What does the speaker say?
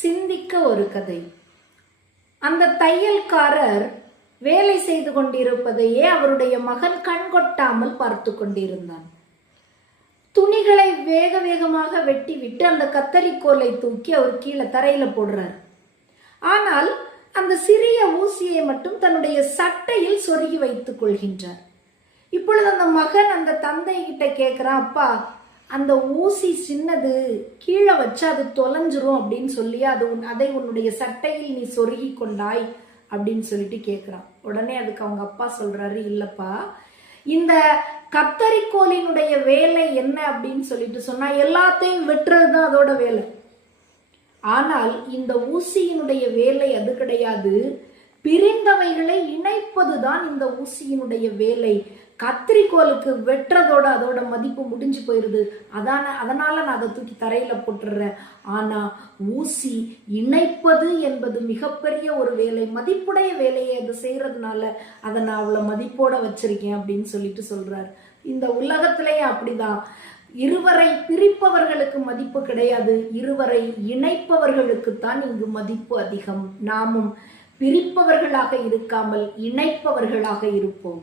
சிந்திக்க ஒரு கதை. அந்த தையல்காரர் வேலை செய்து கொண்டிருப்பதையே அவருடைய மகன் கண்கொட்டாமல் பார்த்து கொண்டிருந்தான். துணிகளை வேக வேகமாக வெட்டி விட்டு அந்த கத்தரிக்கோலை தூக்கி அவர் கீழே தரையில போடுறார். ஆனால் அந்த சிறிய ஊசியை மட்டும் தன்னுடைய சட்டையில் சொருகி வைத்துக் கொள்கின்றார். இப்பொழுது அந்த மகன் அந்த தந்தை கிட்ட கேட்கிறான், அப்பா அந்த ஊசி சின்னது, கீழே வச்சு அது தொலைஞ்சிரும் அப்படின்னு சொல்லி அதை உன்னுடைய சட்டையில் நீ சொருகி கொண்டாய் அப்படின்னு சொல்லிட்டு கேட்கிறான். உடனே அதுக்கு அவங்க அப்பா சொல்றாரு, இல்லப்பா இந்த கத்தரிக்கோலினுடைய வேலை என்ன அப்படின்னு சொல்லிட்டு சொன்னா எல்லாத்தையும் வெட்டுறதுதான் அதோட வேலை. ஆனால் இந்த ஊசியினுடைய வேலை அது கிடையாது, பிரிந்தவைகளை இணைப்பதுதான் இந்த ஊசியினுடைய வேலை. கத்திரிக்கோலுக்கு வெட்டுறதோட அதோட மதிப்பு முடிஞ்சு போயிருது, அதனால நான் அதை தூக்கி தரையில போட்டுறேன். ஆனா ஊசி இணைப்பது என்பது மிகப்பெரிய ஒரு வேலை, மதிப்புடைய வேலையை அது செய்யறதுனால அதை நான் அவ்வளவு மதிப்போட வச்சிருக்கேன் அப்படின்னு சொல்லிட்டு சொல்றாரு. இந்த உலகத்திலேயே அப்படிதான், இருவரை பிரிப்பவர்களுக்கு மதிப்பு கிடையாது, இருவரை இணைப்பவர்களுக்கு தான் இங்கு மதிப்பு அதிகம். நாமும் பிரிப்பவர்களாக இருக்காமல் இணைப்பவர்களாக இருப்போம்.